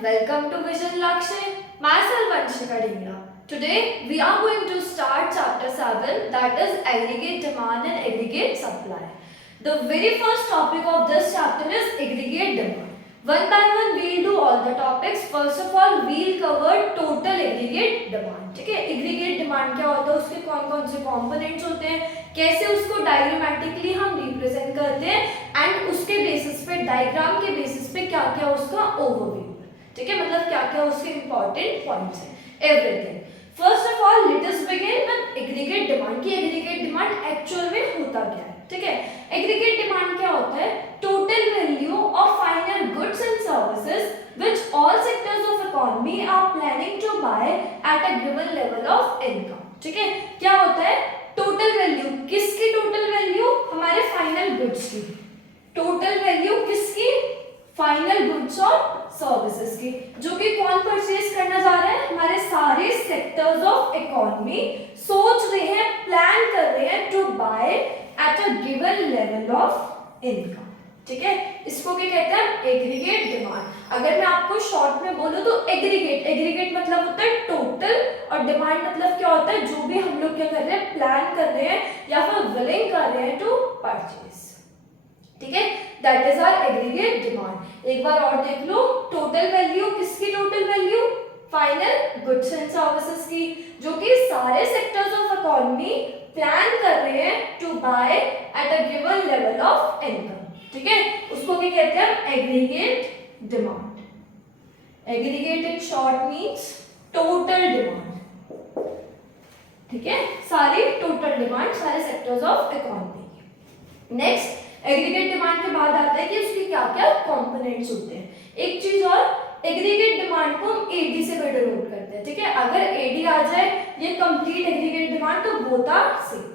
welcome to Vision Lakshay. Myself Vanshika Dhingra. Today we are going to start chapter 7, that is aggregate demand and aggregate supply. The very first topic of this chapter is aggregate demand. One by one we will do all the topics. First of all we will cover total aggregate demand. ठीक है, aggregate demand क्या होता है, उसके कौन कौन से components होते हैं, कैसे उसको डायग्रामेटिकली हम रिप्रेजेंट करते हैं एंड उसके बेसिस पे डायग्राम के बेसिस पे क्या क्या उसका ओवरव्यू है. ठीक है, मतलब क्या क्या उसके इंपॉर्टेंट पॉइंट्स हैं, everything. First of all let us begin with aggregate demand. की एग्रीगेट डिमांड एक्चुअल में होता क्या है. ठीक है, एग्रीगेट डिमांड क्या होता है, total value of final goods and services which all sectors of economy are planning to buy at a given level of income. ठीक है, क्या होता है टोटल वैल्यू, किसकी टोटल वैल्यू, हमारे फाइनल गुड्स की. टोटल वैल्यू किसकी, फाइनल गुड्स और सर्विसेज की, जो कि कौन परचेज करना जा रहा है, हमारे सारे सेक्टर्स ऑफ इकोनॉमी सोच रहे हैं, प्लान कर रहे हैं to buy at a given level of income. ठीक है, इसको क्या कहते हैं, एग्रीगेट डिमांड. अगर मैं आपको शॉर्ट में बोलूं तो एग्रीगेट, एग्रीगेट मतलब होता है टोटल और डिमांड मतलब क्या होता है, जो भी हम लोग क्या कर रहे हैं, प्लान कर रहे हैं या फिर विलिंग कर रहे हैं टू परचेज. ठीक है, that is our aggregate demand. एक बार और देख लो, टोटल वैल्यू किसकी, total value final goods and services की, जो कि सारे सेक्टर्स ऑफ इकोनॉमी प्लान कर रहे हैं to buy at a given level of income. ठीक है, उसको क्या कहते हैं, aggregate demand. Aggregate in short means total demand. ठीक है, सारी टोटल डिमांड सारे sectors of economy. Next aggregate demand के बाद आता है कि उसके क्या क्या कंपोनेंट्स होते हैं. एक चीज और, एग्रीगेट डिमांड को हम एडी से डिनोट करते हैं. ठीक है, अगर एडी आ जाए ये कंप्लीट एग्रीगेट डिमांड तो बोथ आर सेम.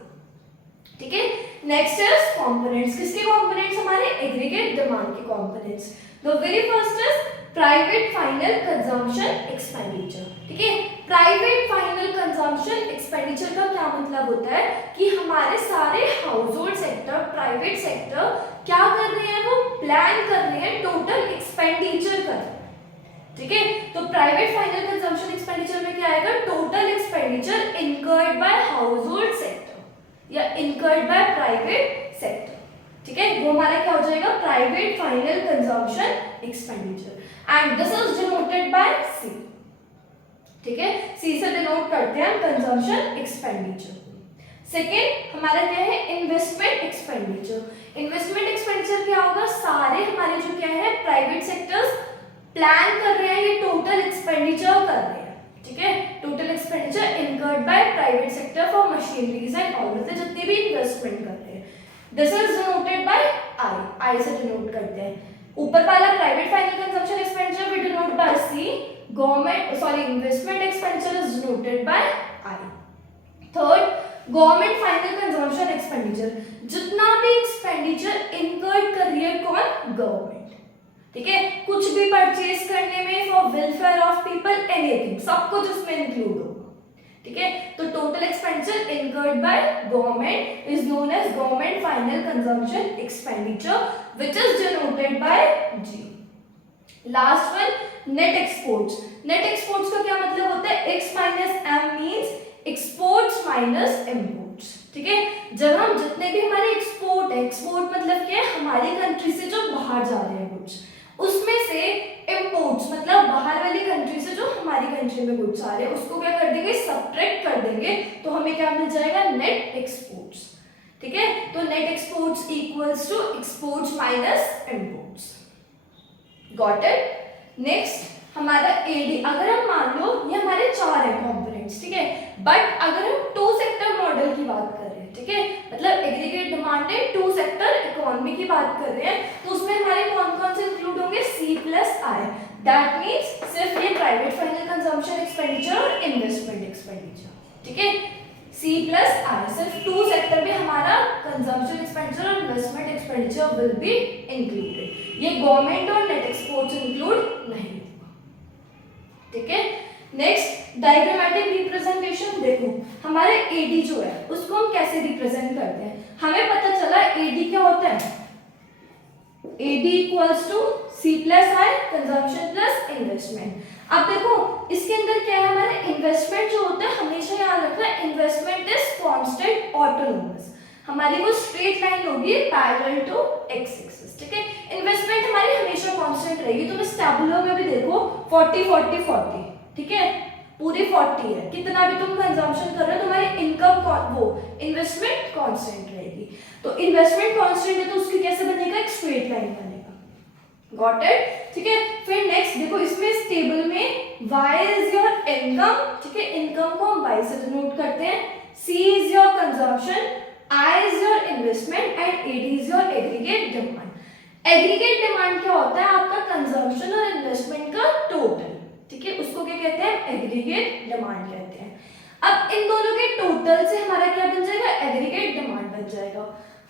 ठीक है, नेक्स्ट इज कंपोनेंट्स. किसके कंपोनेंट्स, हमारे एग्रीगेट डिमांड के components. The very first is private final consumption expenditure. ठीक है, प्राइवेट फाइनल कंजम्पशन एक्सपेंडिचर का क्या मतलब होता है कि हमारे सारे house hold sector, private sector क्या कर रहे हैं, वो प्लान कर रहे हैं टोटल एक्सपेंडिचर कर. ठीक है, तो प्राइवेट फाइनल कंजम्पशन एक्सपेंडिचर में क्या आएगा, total expenditure incurred by household sector या इनकर्ड बाय प्राइवेट सेक्टर. ठीक है, वो हमारा क्या हो जाएगा, private final consumption expenditure and this is denoted by C. ठीक है, सी से डिनोट करते हैं कंजम्पशन एक्सपेंडिचर. सेकेंड हमारा क्या है, इन्वेस्टमेंट एक्सपेंडिचर. इन्वेस्टमेंट एक्सपेंडिचर क्या होगा, सारे हमारे जो क्या है प्राइवेट सेक्टर्स प्लान कर रहे हैं, ये टोटल एक्सपेंडिचर कर रहे हैं. ठीक है, total expenditure incurred by private sector for machineries and all, मतलब जितने भी इन्वेस्टमेंट कर रहे हैं. This is denoted by I, I से डिनोट करते हैं. ऊपर वाला private final consumption expenditure we denote by C. Government investment expenditure is denoted by I. Third government final consumption expenditure, जितना भी एक्सपेंडिचर इनकर्ड कर रही है कौन, गवर्नमेंट. ठीक है, कुछ भी परचेज करने में for welfare of people, anything, सब कुछ उसमें इंक्लूड होगा. ठीक है, तो total expenditure incurred by government is known as government final consumption expenditure which is denoted by G. Last one net exports. Net exports का क्या मतलब होता है, x minus m means exports minus imports. ठीक है, जब हम जितने भी हमारे एक्सपोर्ट है, एक्सपोर्ट मतलब क्या है, हमारी कंट्री से जो बाहर जा रहे हैं गुड्स, उसमें से इंपोर्ट्स मतलब बाहर वाली कंट्री से जो हमारी कंट्री में गुड्स आ रहे हैं उसको क्या कर देंगे, सब्ट्रैक्ट कर देंगे, तो हमें क्या मिल जाएगा, नेट एक्सपोर्ट्स. ठीक है, तो net exports equals to exports minus imports. Got it. Next हमारा एडी, अगर हम मान लो ये हमारे चार है कंपोनेंट्स. ठीक है, बट अगर हम टू सेक्टर मॉडल की बात कर रहे हैं, ठीक है, मतलब एग्रीगेट डिमांड है टू सेक्टर इकोनॉमी की बात कर रहे हैं, तो उसमें हमारे कौन कौन से इंक्लूड होंगे, C plus I. That means सिर्फ ये प्राइवेट फाइनल कंजम्पशन एक्सपेंडिचर और इन्वेस्टमेंट एक्सपेंडिचर. ठीक है, सी प्लस आई, सिर्फ टू सेक्टर में हमारा कंजम्पशन एक्सपेंडिचर और investment expenditure will be included. ये गवर्नमेंट और नेट एक्सपोर्ट्स इंक्लूड नहीं. ठीक है, नेक्स्ट डायग्रामेटिक रिप्रेजेंटेशन. देखो हमारे एडी जो है उसको हम कैसे रिप्रेजेंट करते हैं, हमें पता चला एडी क्या होता है, AD equals to C plus I, consumption plus investment. अब देखो इसके अंदर क्या है, हमारा इन्वेस्टमेंट जो होता है हमेशा याद रखना, इन्वेस्टमेंट इज कांस्टेंट ऑटोनोमस, हमारी वो स्ट्रेट लाइन होगी पैरेलल टू x एक्सिस, ठीक है। इन्वेस्टमेंट हमारी हमेशा कांस्टेंट रहेगी। तुम इस टैबुलर में भी देखो 40 40 40, ठीक है, पूरी 40 है, कितना भी तुम कंजम्पशन कर रहे हो तुम्हारी इनकम वो इन्वेस्टमेंट कांस्टेंट रहेगी। तो इन्वेस्टमेंट कांस्टेंट है तो उसकी कैसे बनेगा, एक स्ट्रेट लाइन बनेगा। गॉट इट, ठीक है। फिर नेक्स्ट देखो इसमें इस टेबल में y इज योर इनकम, ठीक है, इनकम को हम y से डिनोट करते हैं, c is your consumption, I is your investment and AD is your aggregate demand. Aggregate demand क्या होता है, आपका कंजम्पशन और इन्वेस्टमेंट का टोटल, ठीक है, उसको क्या कहते हैं, एग्रीगेट डिमांड कहते हैं। अब इन दोनों के टोटल से हमारा क्या बन जाएगा, एग्रीगेट डिमांड बन जाएगा।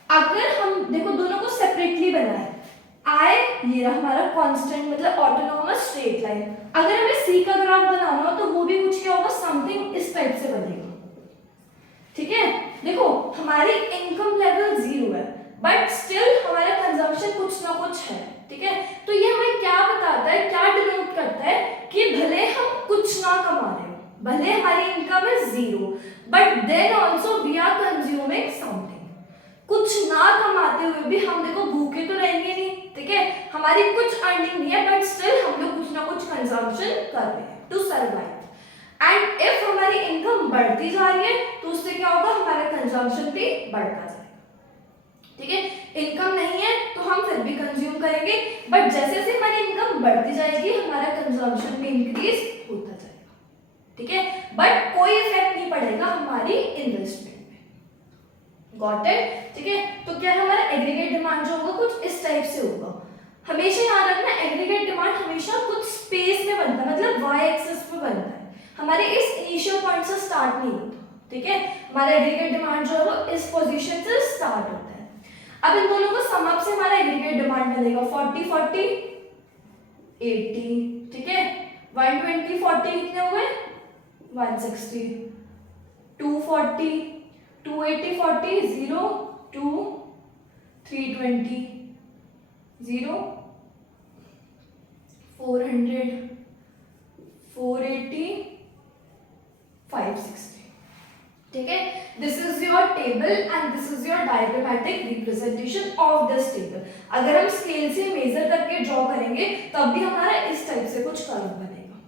अगर हम देखो दोनों को सेपरेटली बनाए, I ये रहा हमारा कांस्टेंट मतलब ऑटोनोमस स्ट्रेट लाइन, अगर हमें C का ग्राफ बनाना हो तो वो भी कुछ क्या होगा, समथिंग इस टाइप से बनेगा, ठीक है। देखो हमारी इनकम लेवल 0 है बट स्टिल हमारा कंजम्पशन कुछ ना कुछ है, ठीक है। तो ये हमें क्या बताता है, क्या डिनोट करता है कि भले हम कुछ ना कमा रहे हो, भले हमारी इनकम है 0 but then also we are consuming something. कुछ ना कमाते हुए भी हम देखो भूखे तो रहेंगे नहीं, ठीक है, हमारी कुछ अर्निंग नहीं है बट स्टिल हम लोग कुछ ना कुछ कंजम्पशन कर रहे हैं टू सर्वाइव। एंड इफ हमारी इनकम बढ़ती जा रही है तो उससे क्या होगा, हमारा कंजम्पशन भी बढ़ता जाएगा, ठीक है। इनकम नहीं है तो हम फिर भी कंज्यूम करेंगे बट जैसे जैसे हमारी इनकम बढ़ती जाएगी हमारा कंजम्पशन भी इंक्रीज होता जाएगा, ठीक है, बट कोई इफेक्ट नहीं पड़ेगा हमारी इन्वेस्टमेंट में। गॉट इट, ठीक है। तो क्या हमारा एग्रीगेट डिमांड जो होगा कुछ इस टाइप से होगा। हमेशा याद रखना एग्रीगेट डिमांड हमेशा कुछ स्पेस में बनता है, मतलब y एक्सिस पे बनता है, हमारे इस इनिशियल पॉइंट से स्टार्ट नहीं होता, ठीक है। हमारा एग्रीगेट डिमांड जो है वो इस पोजीशन से स्टार्ट होता है। अब इन दोनों को सम अप से हमारा एग्रीगेट डिमांड बनेगा 40 40 80, ठीक है, 120 40 कितने हुए 160, 240 280 40 0 2 320 0 400 480 560, ठीक है। This is your table and this is your diagrammatic representation of this table. अगर हम स्केल से मेजर करके ड्रॉ करेंगे तब भी हमारा इस टाइप से कुछ कर्व बनेगा,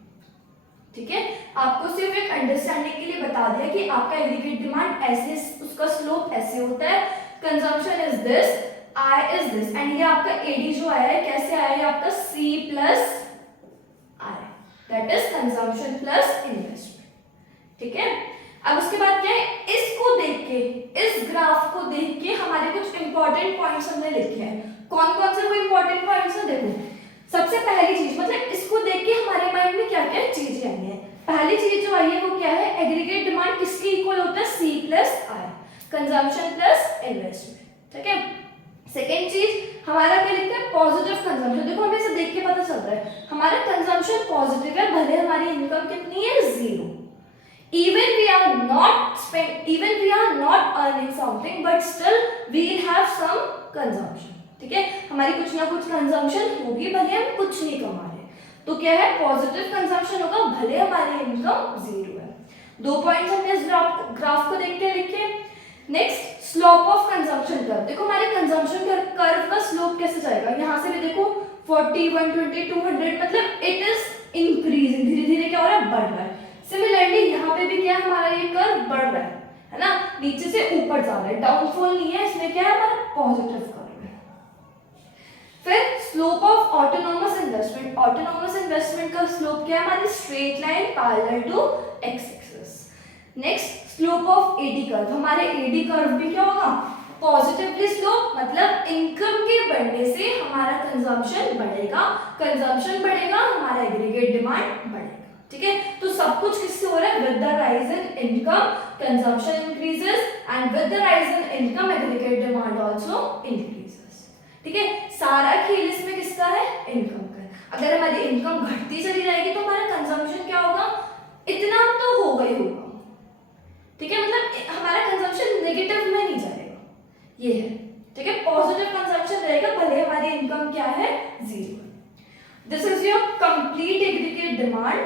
ठीक है। आपको सिर्फ एक अंडरस्टैंडिंग के लिए बता दिया कि आपका एग्रीगेट डिमांड ऐसे, उसका स्लोप ऐसे होता है, consumption is this, I is this, and ये आपका AD जो आया है कैसे आया है, आपका C plus I, that is consumption plus investment, ठीक है। अब उसके बाद क्या है, इसको देख के, इस ग्राफ को देख के हमारे कुछ इंपॉर्टेंट पॉइंट्स हमने लिखे हैं। कौन कौन से वो इंपॉर्टेंट पॉइंट्स हैं, देखो सबसे पहली चीज, मतलब इसको देख के हमारे माइंड में क्या क्या चीजें आई हैं। पहली चीज जो आई है वो क्या है, एग्रीगेट डिमांड किसके इक्वल होता है, C plus I, consumption plus investment, ठीक है। सेकेंड चीज हमारा क्या लिखते हैं, पॉजिटिव कंजम्पशन। देखो हमें इसे देख के पता चल रहा है हमारा कंजम्पशन पॉजिटिव है, भले हमारी इनकम कितनी है 0, even we are not earning something but still we'll have some consumption, ठीक है, हमारी कुछ ना कुछ कंजम्पशन होगी भले हम कुछ नहीं कमा रहे। तो क्या है, पॉजिटिव कंजम्पशन होगा भले हमारी इनकम 0 है। दो पॉइंट्स हमने इस ग्राफ को देख के लिखे। Next slope of consumption curve, देखो हमारे कंजम्पशन कर्व का स्लोप कैसे जाएगा, यहाँ से भी देखो 40 120 200, मतलब इट इज इंक्रीजिंग, धीरे धीरे क्या हो रहा है, बढ़ रहा है। सिमिलरली यहाँ पे भी क्या है, हमारा ये कर्व बढ़ रहा है ना, नीचे से ऊपर जा रहा है, डाउनफॉल नहीं है, इसमें क्या है हमारा पॉजिटिव कर्व है। फिर slope of autonomous investment, autonomous investment का स्लोप क्या है, हमारी straight line parallel to x axis. Next slope of AD curve, हमारे AD कर्व भी क्या होगा, पॉजिटिवली स्लोप, मतलब इनकम के बढ़ने से हमारा कंजम्पशन बढ़ेगा, कंजम्पशन बढ़ेगा हमारा एग्रीगेट डिमांड बढ़ेगा, ठीक है। तो सब कुछ किससे हो रहा है, with the rise in income consumption increases and with the rise in income aggregate demand also increases, ठीक है। सारा खेल इसमें किसका है, इनकम का। अगर हमारी इनकम घटती चली जाएगी तो हमारा कंजम्पशन क्या होगा, इतना तो होगा ही होगा, ठीक है, मतलब हमारा कंजम्पशन नेगेटिव में नहीं जाएगा, ये है, ठीक है। पॉजिटिव कंजम्पशन रहेगा भले हमारी इनकम क्या this is your complete aggregate demand.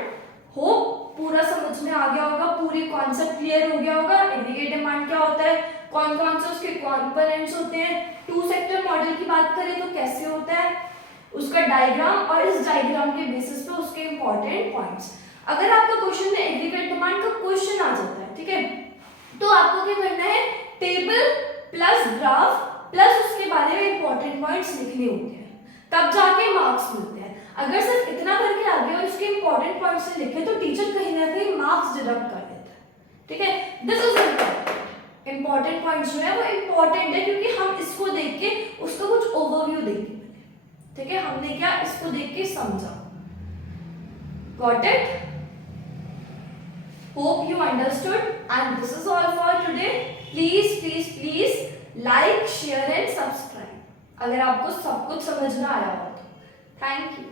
Hope पूरा समझ में आ गया होगा, पूरी कॉन्सेप्ट क्लियर हो गया होगा। एग्रीगेट डिमांड क्या होता है, कौन कौन से उसके कंपोनेंट्स होते हैं, टू सेक्टर मॉडल की बात करें तो कैसे होता है, उसका डायग्राम और इस डायग्राम के बेसिस पे उसके इंपॉर्टेंट पॉइंट्स। अगर आपका क्वेश्चन में एग्रीगेट डिमांड का क्वेश्चन आ जाता है, ठीक है, तो आपको क्या करना है, टेबल प्लस ग्राफ प्लस उसके बारे में इंपॉर्टेंट पॉइंट्स लिखने होते हैं, तब जाके मार्क्स मिलते हैं। अगर सिर्फ इतना करके आ गए और उसके इंपॉर्टेंट पॉइंट्स से लिखे तो टीचर कहीं ना कहीं मार्क्स डिडक्ट कर देता है, ठीक है। This is important, important points जो है वो इंपॉर्टेंट है क्योंकि हम इसको देख के उसका कुछ ओवरव्यू देंगे, ठीक है। हमने क्या इसको देख के समझा, got it, hope you understood and this is all for today. Please please please like share and subscribe अगर आपको सब कुछ समझ में आया हो तो। Thank you.